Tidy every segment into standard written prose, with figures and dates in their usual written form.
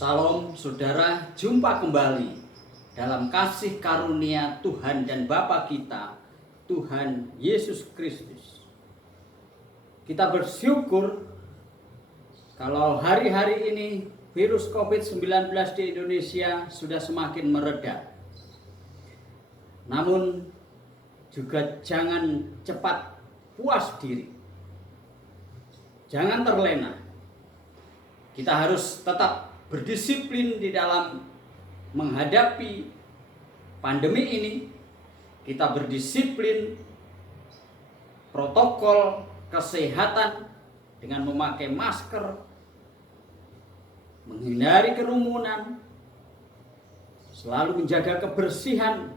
Salam saudara, jumpa kembali dalam kasih karunia Tuhan dan Bapa kita, Tuhan Yesus Kristus. Kita bersyukur kalau hari-hari ini virus COVID-19 di Indonesia sudah semakin mereda. Namun juga jangan cepat puas diri. Jangan terlena. Kita harus tetap berdisiplin di dalam menghadapi pandemi ini. Kita berdisiplin protokol kesehatan dengan memakai masker, menghindari kerumunan, selalu menjaga kebersihan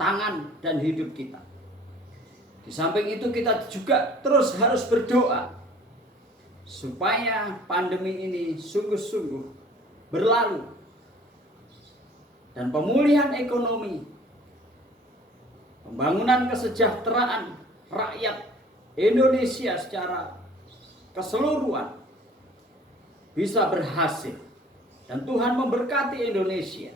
tangan dan hidup kita. Di samping itu kita juga terus harus berdoa supaya pandemi ini sungguh-sungguh berlalu dan pemulihan ekonomi, pembangunan kesejahteraan rakyat Indonesia secara keseluruhan bisa berhasil dan Tuhan memberkati Indonesia.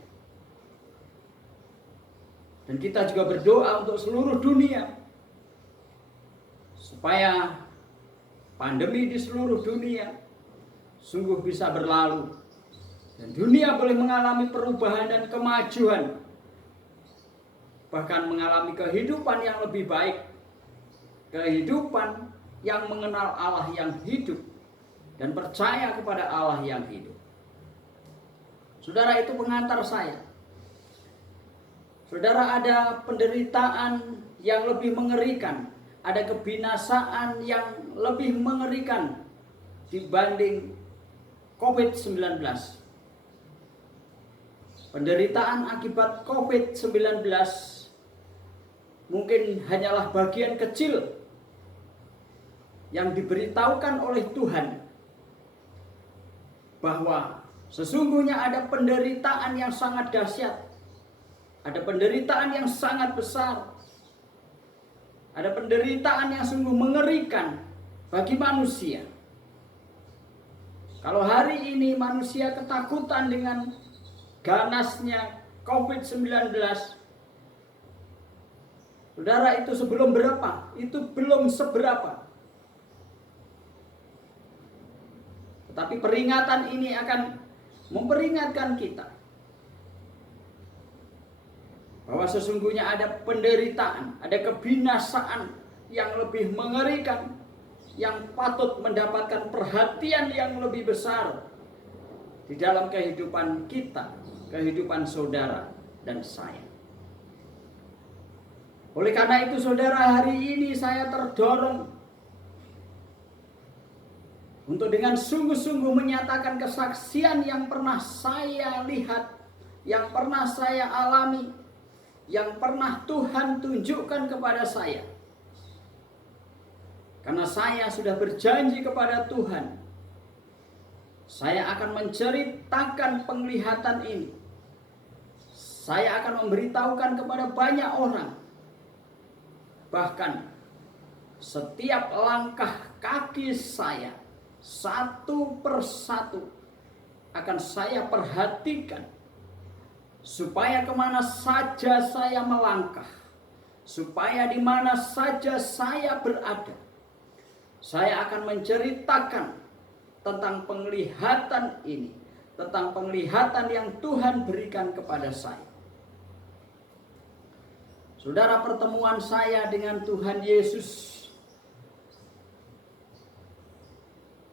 Dan kita juga berdoa untuk seluruh dunia supaya pandemi di seluruh dunia sungguh bisa berlalu dan dunia boleh mengalami perubahan dan kemajuan, bahkan mengalami kehidupan yang lebih baik, kehidupan yang mengenal Allah yang hidup dan percaya kepada Allah yang hidup. Saudara, itu pengantar saya. Saudara, ada penderitaan yang lebih mengerikan, ada kebinasaan yang lebih mengerikan dibanding COVID-19. Penderitaan akibat COVID-19 mungkin hanyalah bagian kecil yang diberitahukan oleh Tuhan bahwa sesungguhnya ada penderitaan yang sangat dahsyat, ada penderitaan yang sangat besar, ada penderitaan yang sungguh mengerikan bagi manusia. Kalau hari ini manusia ketakutan dengan ganasnya COVID-19, saudara, itu sebelum berapa? Itu belum seberapa. Tetapi peringatan ini akan memperingatkan kita bahwa sesungguhnya ada penderitaan, ada kebinasaan yang lebih mengerikan, yang patut mendapatkan perhatian yang lebih besar di dalam kehidupan kita, kehidupan saudara dan saya. Oleh karena itu, saudara, hari ini saya terdorong untuk dengan sungguh-sungguh menyatakan kesaksian yang pernah saya lihat, yang pernah saya alami, yang pernah Tuhan tunjukkan kepada saya. Karena saya sudah berjanji kepada Tuhan, saya akan menceritakan penglihatan ini. Saya akan memberitahukan kepada banyak orang. Bahkan setiap langkah kaki saya, satu persatu akan saya perhatikan, supaya kemana saja saya melangkah, supaya di mana saja saya berada, saya akan menceritakan tentang penglihatan ini, tentang penglihatan yang Tuhan berikan kepada saya. Saudara, pertemuan saya dengan Tuhan Yesus,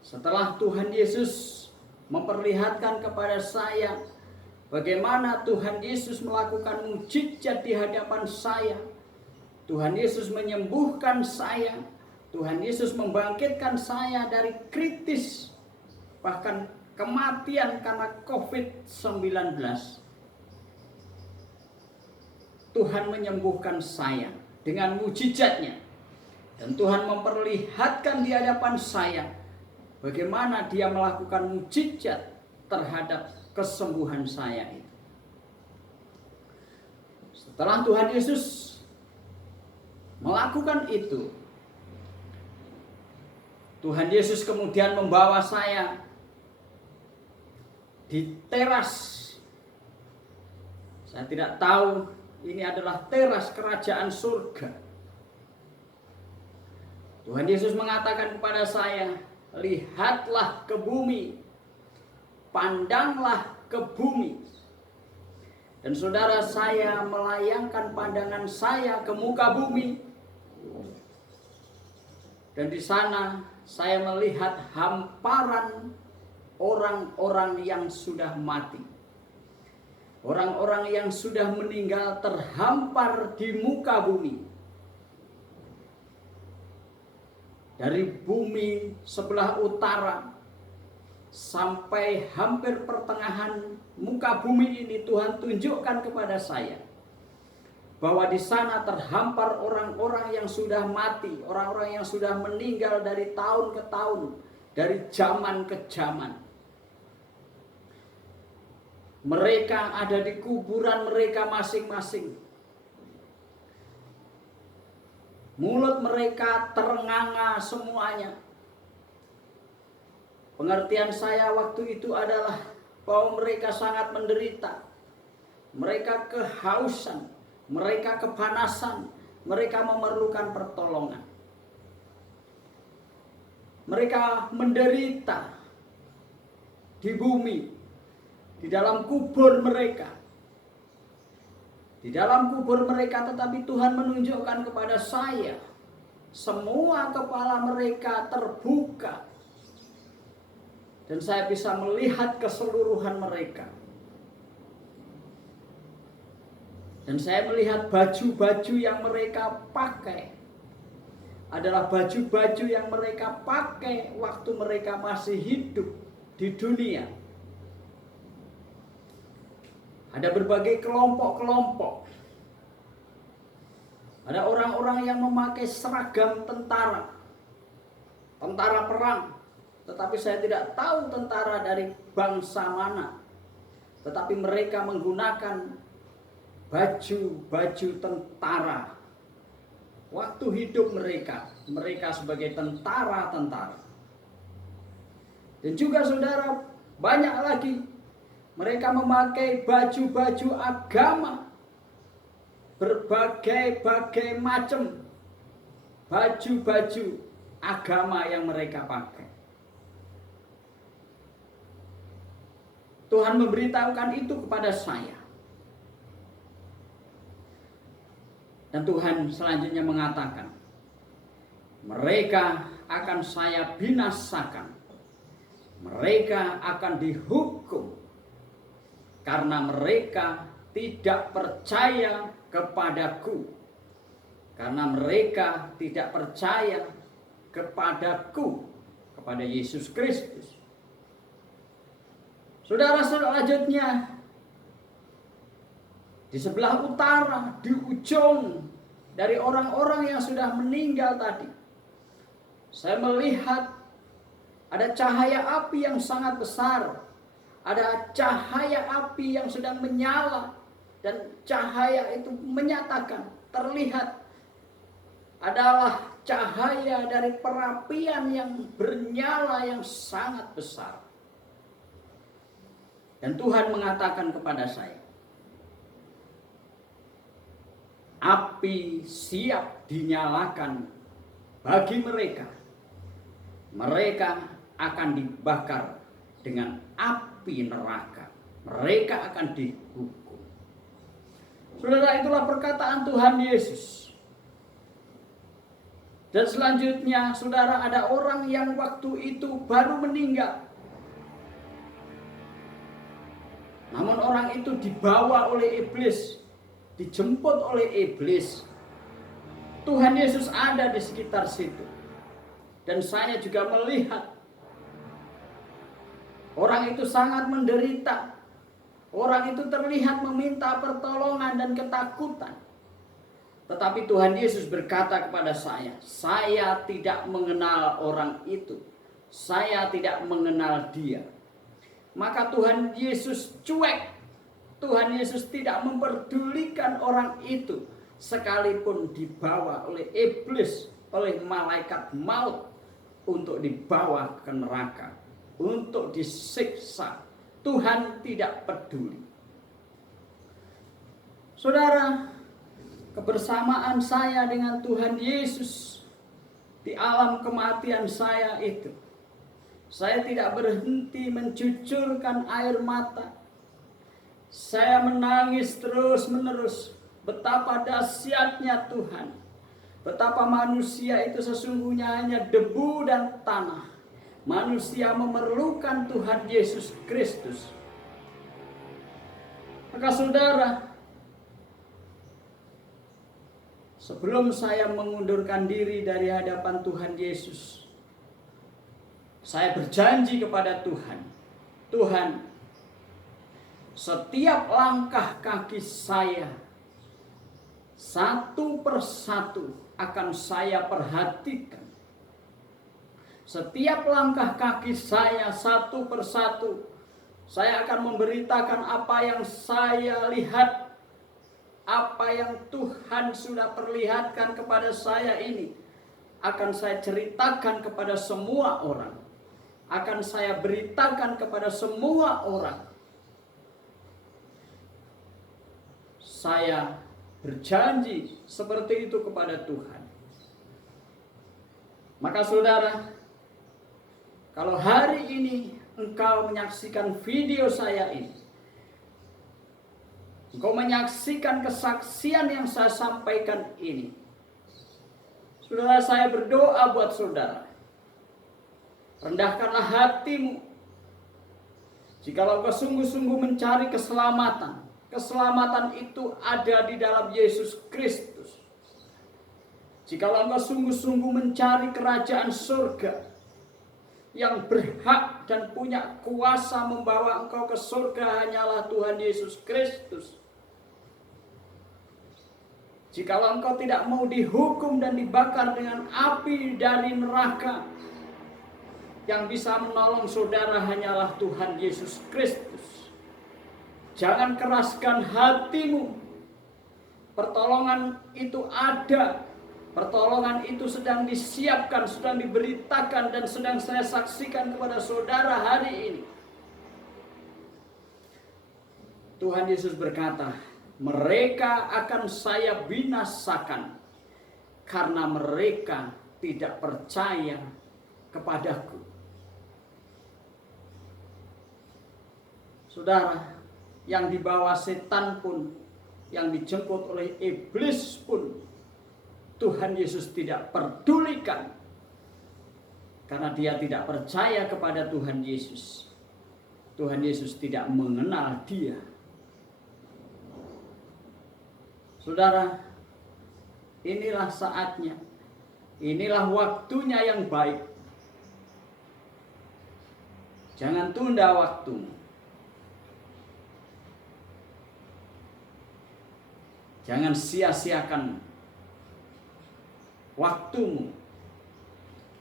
setelah Tuhan Yesus memperlihatkan kepada saya bagaimana Tuhan Yesus melakukan mukjizat di hadapan saya, Tuhan Yesus menyembuhkan saya, Tuhan Yesus membangkitkan saya dari kritis, bahkan kematian karena COVID-19. Tuhan menyembuhkan saya dengan mukjizatnya. Dan Tuhan memperlihatkan di hadapan saya bagaimana Dia melakukan mukjizat terhadap kesembuhan saya itu. Setelah Tuhan Yesus melakukan itu, Tuhan Yesus kemudian membawa saya di teras. Saya tidak tahu ini adalah teras kerajaan surga. Tuhan Yesus mengatakan kepada saya, lihatlah ke bumi, pandanglah ke bumi. Dan saudara, saya melayangkan pandangan saya ke muka bumi. Dan di sana saya melihat hamparan orang-orang yang sudah mati. Orang-orang yang sudah meninggal terhampar di muka bumi. Dari bumi sebelah utara sampai hampir pertengahan muka bumi ini, Tuhan tunjukkan kepada saya bahwa di sana terhampar orang-orang yang sudah mati, orang-orang yang sudah meninggal dari tahun ke tahun, dari zaman ke zaman. Mereka ada di kuburan mereka masing-masing. Mulut mereka ternganga semuanya. Pengertian saya waktu itu adalah bahwa mereka sangat menderita. Mereka kehausan, mereka kepanasan, mereka memerlukan pertolongan. Mereka menderita di bumi, di dalam kubur mereka. Di dalam kubur mereka, tetapi Tuhan menunjukkan kepada saya, semua kepala mereka terbuka. Dan saya bisa melihat keseluruhan mereka. Dan saya melihat baju-baju yang mereka pakai adalah baju-baju yang mereka pakai waktu mereka masih hidup di dunia. Ada berbagai kelompok-kelompok. Ada orang-orang yang memakai seragam tentara. Tentara perang. Tetapi saya tidak tahu tentara dari bangsa mana. Tetapi mereka menggunakan baju-baju tentara. Waktu hidup mereka sebagai tentara-tentara. Dan juga saudara, banyak lagi mereka memakai baju-baju agama. Berbagai-bagai macam baju-baju agama yang mereka pakai. Tuhan memberitahukan itu kepada saya. Dan Tuhan selanjutnya mengatakan, mereka akan saya binasakan. Mereka akan dihukum. Karena mereka tidak percaya kepadaku. Karena mereka tidak percaya kepadaku. Kepada Yesus Kristus. Saudara, selanjutnya di sebelah utara, di ujung dari orang-orang yang sudah meninggal tadi, saya melihat ada cahaya api yang sangat besar. Ada cahaya api yang sedang menyala. Dan cahaya itu menyatakan, terlihat adalah cahaya dari perapian yang bernyala yang sangat besar. Dan Tuhan mengatakan kepada saya, api siap dinyalakan bagi mereka. Mereka akan dibakar dengan api neraka. Mereka akan dihukum. Saudara, itulah perkataan Tuhan Yesus. Dan selanjutnya, saudara, ada orang yang waktu itu baru meninggal. Namun orang itu dibawa oleh iblis, dijemput oleh iblis. Tuhan Yesus ada di sekitar situ. Dan saya juga melihat orang itu sangat menderita. Orang itu terlihat meminta pertolongan dan ketakutan. Tetapi Tuhan Yesus berkata kepada saya tidak mengenal orang itu. Saya tidak mengenal dia. Maka Tuhan Yesus cuek. Tuhan Yesus tidak memperdulikan orang itu. Sekalipun dibawa oleh iblis, oleh malaikat maut. Untuk dibawa ke neraka. Untuk disiksa. Tuhan tidak peduli. Saudara, kebersamaan saya dengan Tuhan Yesus di alam kematian saya itu, saya tidak berhenti mencucurkan air mata. Saya menangis terus-menerus betapa dahsyatnya Tuhan. Betapa manusia itu sesungguhnya hanya debu dan tanah. Manusia memerlukan Tuhan Yesus Kristus. Maka saudara, sebelum saya mengundurkan diri dari hadapan Tuhan Yesus, saya berjanji kepada Tuhan, Tuhan, setiap langkah kaki saya satu persatu akan saya perhatikan. Setiap langkah kaki saya satu persatu, saya akan memberitakan apa yang saya lihat, apa yang Tuhan sudah perlihatkan kepada saya ini. Akan saya ceritakan kepada semua orang. Akan saya beritakan kepada semua orang. Saya berjanji seperti itu kepada Tuhan. Maka saudara, kalau hari ini engkau menyaksikan video saya ini, engkau menyaksikan kesaksian yang saya sampaikan ini, saudara, saya berdoa buat saudara, rendahkanlah hatimu. Jikalau engkau sungguh-sungguh mencari keselamatan, keselamatan itu ada di dalam Yesus Kristus. Jikalau engkau sungguh-sungguh mencari kerajaan surga, yang berhak dan punya kuasa membawa engkau ke surga hanyalah Tuhan Yesus Kristus. Jikalau engkau tidak mau dihukum dan dibakar dengan api dari neraka, yang bisa menolong saudara hanyalah Tuhan Yesus Kristus. Jangan keraskan hatimu. Pertolongan itu ada. Pertolongan itu sedang disiapkan, sedang diberitakan, dan sedang saya saksikan kepada saudara hari ini. Tuhan Yesus berkata, mereka akan saya binasakan karena mereka tidak percaya kepadaku. Saudara, yang dibawa setan pun, yang dijemput oleh iblis pun, Tuhan Yesus tidak pedulikan. Karena dia tidak percaya kepada Tuhan Yesus. Tuhan Yesus tidak mengenal dia. Saudara, inilah saatnya. Inilah waktunya yang baik. Jangan tunda waktumu. Jangan sia-siakan waktumu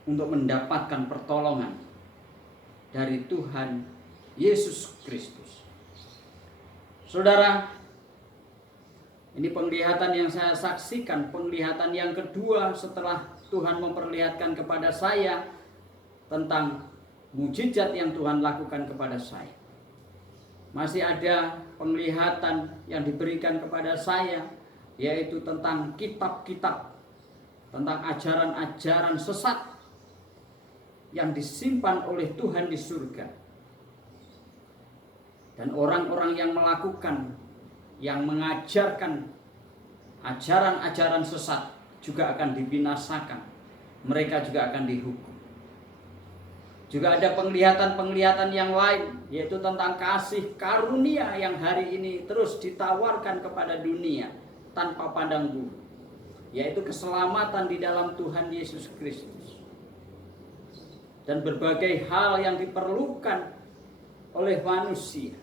untuk mendapatkan pertolongan dari Tuhan Yesus Kristus. Saudara, ini penglihatan yang saya saksikan, penglihatan yang kedua setelah Tuhan memperlihatkan kepada saya tentang mujizat yang Tuhan lakukan kepada saya. Masih ada penglihatan yang diberikan kepada saya, yaitu tentang kitab-kitab, tentang ajaran-ajaran sesat yang disimpan oleh Tuhan di surga. Dan orang-orang yang melakukan, yang mengajarkan ajaran-ajaran sesat juga akan dibinasakan. Mereka juga akan dihukum. Juga ada penglihatan-penglihatan yang lain, yaitu tentang kasih karunia yang hari ini terus ditawarkan kepada dunia tanpa pandang bulu, yaitu keselamatan di dalam Tuhan Yesus Kristus. Dan berbagai hal yang diperlukan oleh manusia,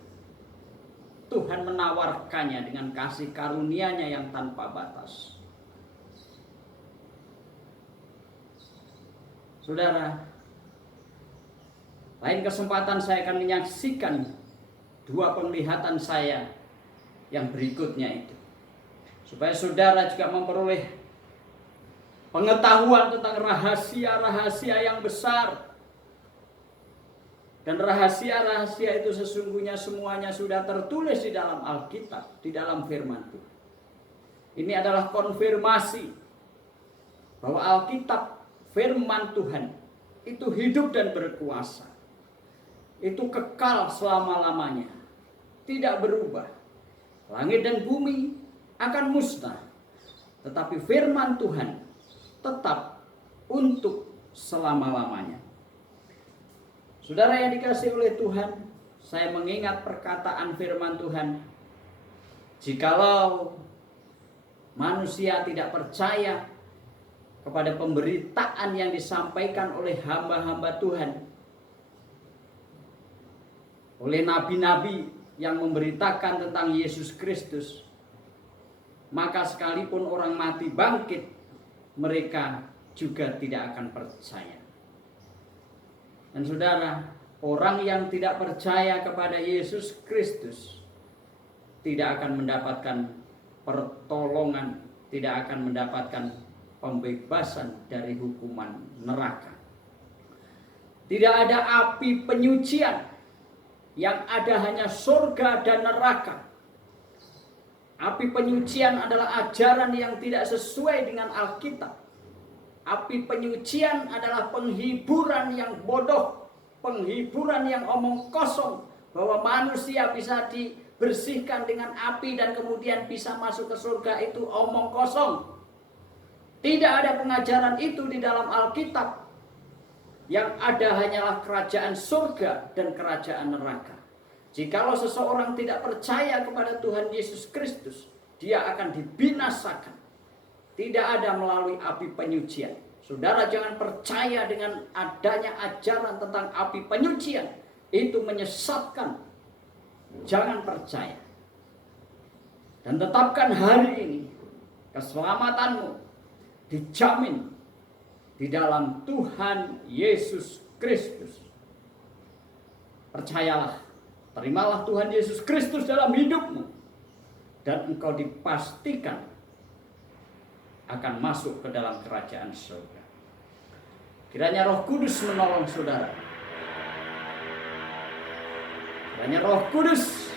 Tuhan menawarkannya dengan kasih karunia-Nya yang tanpa batas. Saudara, lain kesempatan saya akan menyaksikan dua penglihatan saya yang berikutnya itu, supaya saudara juga memperoleh pengetahuan tentang rahasia-rahasia yang besar Dan rahasia-rahasia itu sesungguhnya semuanya sudah tertulis di dalam Alkitab, di dalam firman Tuhan. Ini adalah konfirmasi bahwa Alkitab, firman Tuhan, itu hidup dan berkuasa. Itu kekal selama-lamanya, tidak berubah. Langit dan bumi akan musnah, tetapi firman Tuhan tetap untuk selama-lamanya. Saudara yang dikasihi oleh Tuhan, saya mengingat perkataan firman Tuhan. Jikalau manusia tidak percaya kepada pemberitaan yang disampaikan oleh hamba-hamba Tuhan, oleh nabi-nabi yang memberitakan tentang Yesus Kristus, maka sekalipun orang mati bangkit, mereka juga tidak akan percaya. Dan saudara, orang yang tidak percaya kepada Yesus Kristus tidak akan mendapatkan pertolongan, tidak akan mendapatkan pembebasan dari hukuman neraka. Tidak ada api penyucian, yang ada hanya surga dan neraka. Api penyucian adalah ajaran yang tidak sesuai dengan Alkitab. Api penyucian adalah penghiburan yang bodoh, penghiburan yang omong kosong, bahwa manusia bisa dibersihkan dengan api dan kemudian bisa masuk ke surga. Itu omong kosong. Tidak ada pengajaran itu di dalam Alkitab. Yang ada hanyalah kerajaan surga dan kerajaan neraka. Jikalau seseorang tidak percaya kepada Tuhan Yesus Kristus, dia akan dibinasakan. Tidak ada melalui api penyucian. Saudara jangan percaya dengan adanya ajaran tentang api penyucian. Itu menyesatkan. Jangan percaya. Dan tetapkan hari ini keselamatanmu dijamin di dalam Tuhan Yesus Kristus. Percayalah, terimalah Tuhan Yesus Kristus dalam hidupmu, dan engkau dipastikan akan masuk ke dalam kerajaan surga. Kiranya Roh Kudus menolong saudara. Kiranya Roh Kudus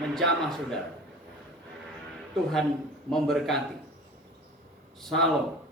menjamah saudara. Tuhan memberkati. Shalom.